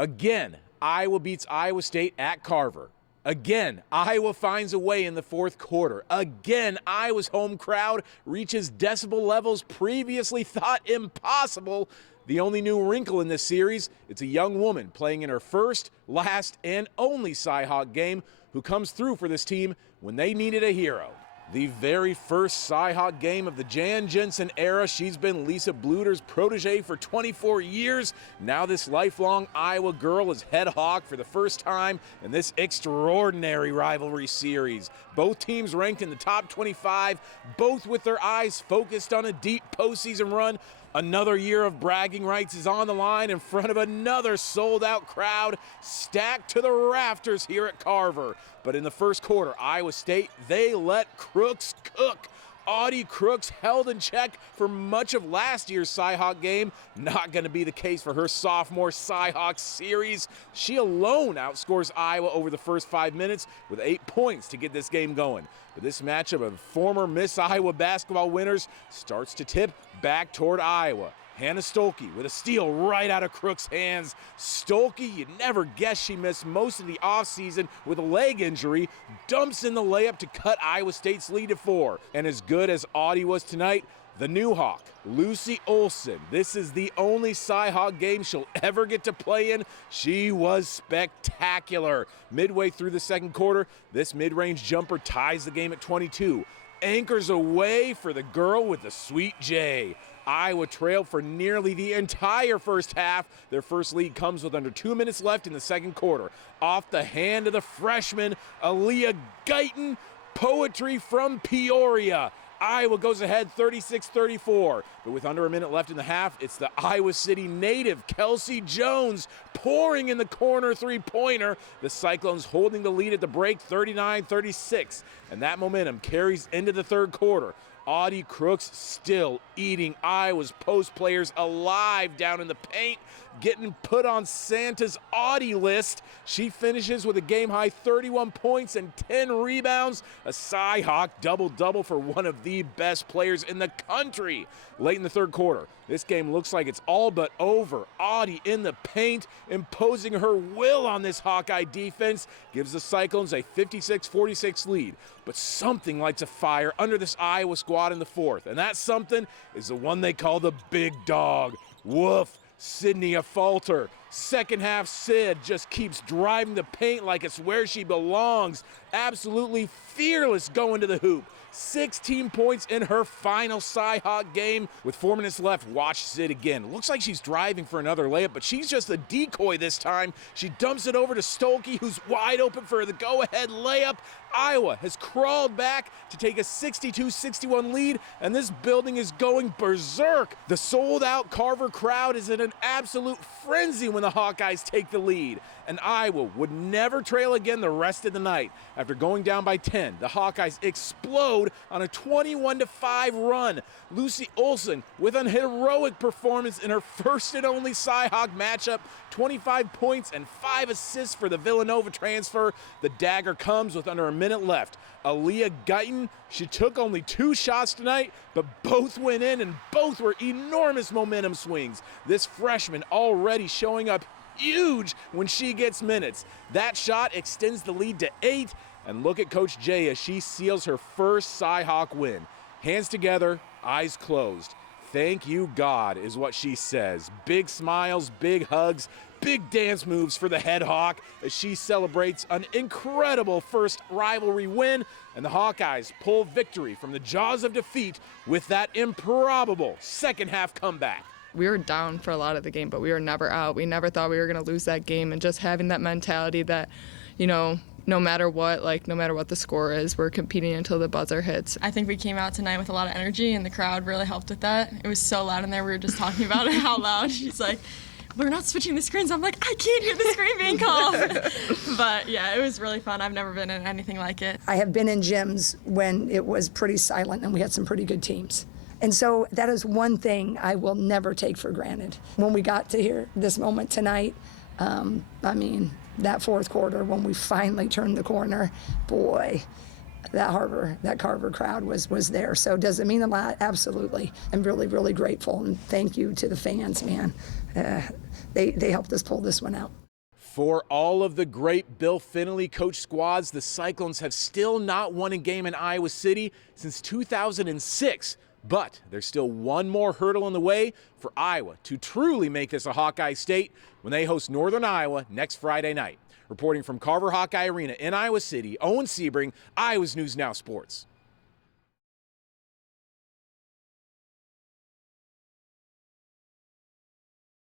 Again, Iowa beats Iowa State at Carver. Again, Iowa finds a way in the fourth quarter. Again, Iowa's home crowd reaches decibel levels previously thought impossible. The only new wrinkle in this series, it's a young woman playing in her first, last, and only CyHawk game who comes through for this team when they needed a hero. The very first CyHawk game of the Jan Jensen era. She's been Lisa Bluder's protege for 24 years. Now this lifelong Iowa girl is head Hawk for the first time in this extraordinary rivalry series. Both teams ranked in the top 25, both with their eyes focused on a deep postseason run. Another year of bragging rights is on the line in front of another sold-out crowd stacked to the rafters here at Carver. But in the first quarter, Iowa State, they let Crooks cook. Audie Crooks held in check for much of last year's CyHawk game. Not going to be the case for her sophomore CyHawk series. She alone outscores Iowa over the first 5 minutes with 8 points to get this game going. But this matchup of former Miss Iowa basketball winners starts to tip back toward Iowa. Hannah Stolke with a steal right out of Crooks' hands. Stolke, you'd never guess she missed most of the offseason with a leg injury, dumps in the layup to cut Iowa State's lead to 4. And as good as Audie was tonight, the new Hawk, Lucy Olson. This is the only CyHawk game she'll ever get to play in. She was spectacular. Midway through the second quarter, this mid-range jumper ties the game at 22. Anchors away for the girl with the sweet J. Iowa trailed for nearly the entire first half. Their first lead comes with under 2 minutes left in the second quarter. Off the hand of the freshman, Aaliyah Guyton, poetry from Peoria. Iowa goes ahead 36-34, but with under a minute left in the half, it's the Iowa City native, Kelsey Jones, pouring in the corner three-pointer. The Cyclones holding the lead at the break 39-36, and that momentum carries into the third quarter. Audie Crooks still eating Iowa's post players alive down in the paint, getting put on Santa's Audie list. She finishes with a game-high 31 points and 10 rebounds, a CyHawk double-double for one of the best players in the country. Late in the third quarter, this game looks like it's all but over. Audie in the paint, imposing her will on this Hawkeye defense, gives the Cyclones a 56-46 lead. But something lights a fire under this Iowa squad in the fourth, and that something is the one they call the big dog. Woof. Sydney Falter. Second half, Sid just keeps driving the paint like it's where she belongs. Absolutely fearless going to the hoop. 16 points in her final CyHawk game. With 4 minutes left, watch Sid again. Looks like she's driving for another layup, but she's just a decoy this time. She dumps it over to Stolke, who's wide open for the go-ahead layup. Iowa has crawled back to take a 62-61 lead, and this building is going berserk. The sold-out Carver crowd is in an absolute frenzy when the Hawkeyes take the lead, and Iowa would never trail again the rest of the night. After going down by 10, the Hawkeyes explode on a 21-5 run. Lucy Olson with an heroic performance in her first and only CyHawk matchup, 25 points and 5 assists for the Villanova transfer. The dagger comes with under a minute left. Aaliyah Guyton, she took only 2 shots tonight, but both went in and both were enormous momentum swings. This freshman already showing up huge when she gets minutes. That shot extends the lead to 8, and look at Coach J as she seals her first CyHawk win. Hands together, eyes closed. Thank you, God, is what she says. Big smiles, big hugs, big dance moves for the head Hawk as she celebrates an incredible first rivalry win, and the Hawkeyes pull victory from the jaws of defeat with that improbable second half comeback. We were down for a lot of the game, but we were never out. We never thought we were going to lose that game, and just having that mentality that, you know, no matter what the score is, we're competing until the buzzer hits. I think we came out tonight with a lot of energy, and the crowd really helped with that. It was so loud in there. We were just talking about it out loud. She's like, we're not switching the screens. I'm like, I can't hear the screen being called. But yeah, it was really fun. I've never been in anything like it. I have been in gyms when it was pretty silent and we had some pretty good teams. And so that is one thing I will never take for granted. When we got to here, this moment tonight, that fourth quarter, when we finally turned the corner, boy, that Carver crowd was there. So does it mean a lot? Absolutely. I'm really, really grateful, and thank you to the fans, man. They helped us pull this one out. For all of the great Bill Finley coached squads, the Cyclones have still not won a game in Iowa City since 2006. But there's still one more hurdle in the way for Iowa to truly make this a Hawkeye state when they host Northern Iowa next Friday night. Reporting from Carver Hawkeye Arena in Iowa City, Owen Sebring, Iowa's News Now Sports.